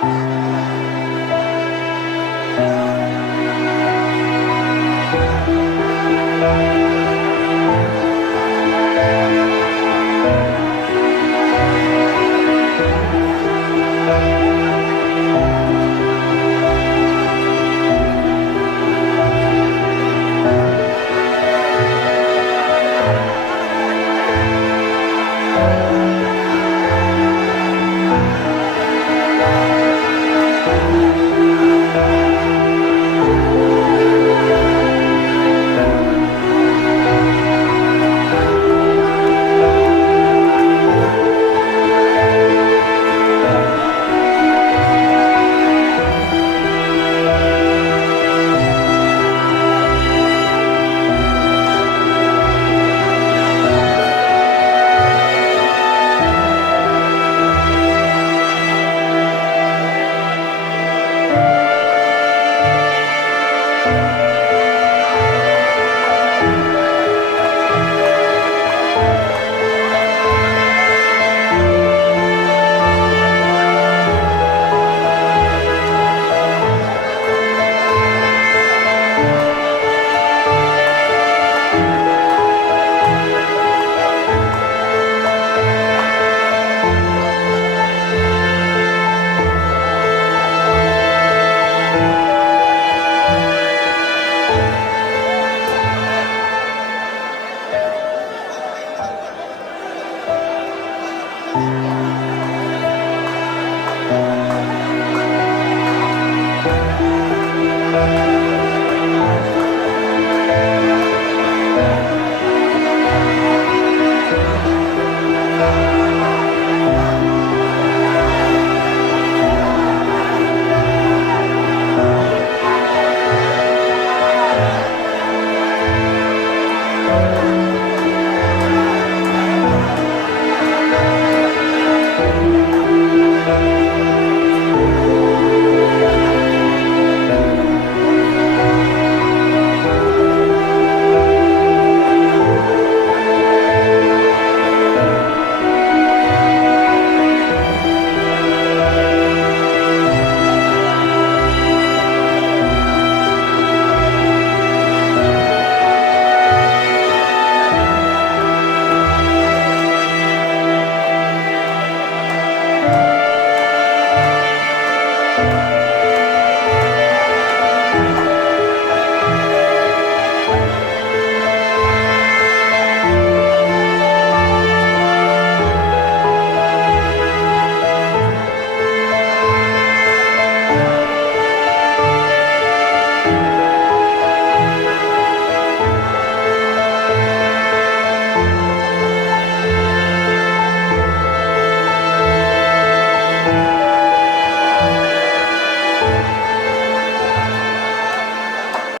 Thank mm -hmm. you.